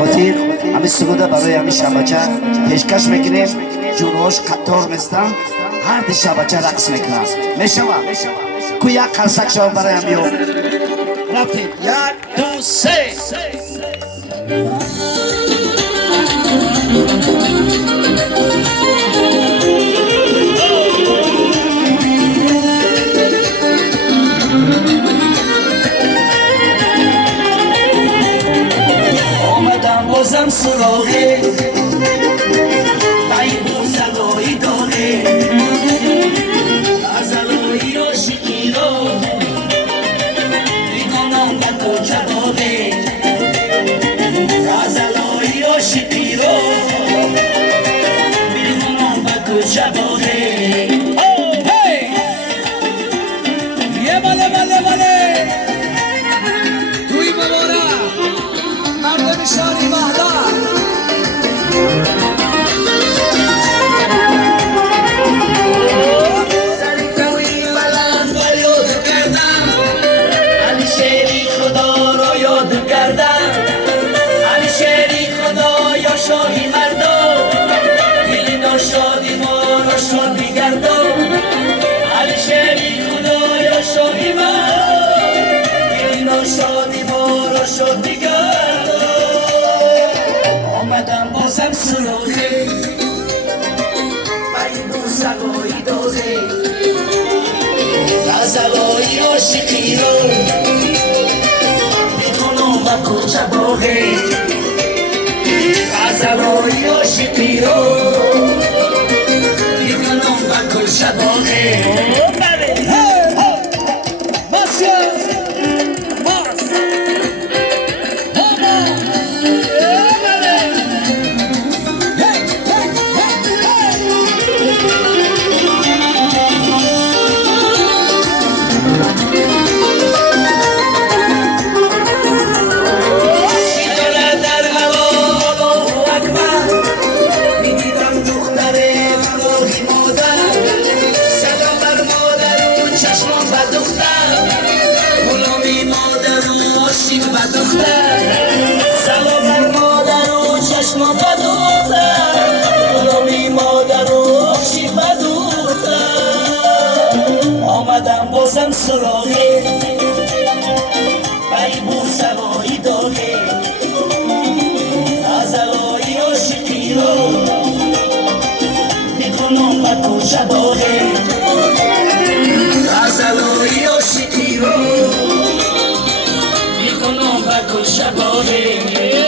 خاطر همین سروده برای همین شبچه پیشکش میکنیم. جوروش قطار نیستن، هر دی شبچه رقص میکنن. میشوه کو یک قرصک شما برای همین رفتیم. یک دو سه. بازم سراغه تایی بوزلایی داره ازلایی عاشقی رو میکنم در کوچه باده ازلایی عاشقی رو میکنم در کوچه باده. یه بله بله بله توی مبارک مردم شاری مهدا سری کوی بلند و یاد کردم علی شیری خدا را یاد کردم علی شیری خدا یا شاهی مردا دل ناشادی ما را شادی گردان علی شیری خدا یا شاهی مردا دل ناشادی ما را شادی گردان. آمدم بازم سراغه بایی بوزلایی داره غزلایی عاشقی رو میکنم با کوچه باغه غزلایی عاشقی رو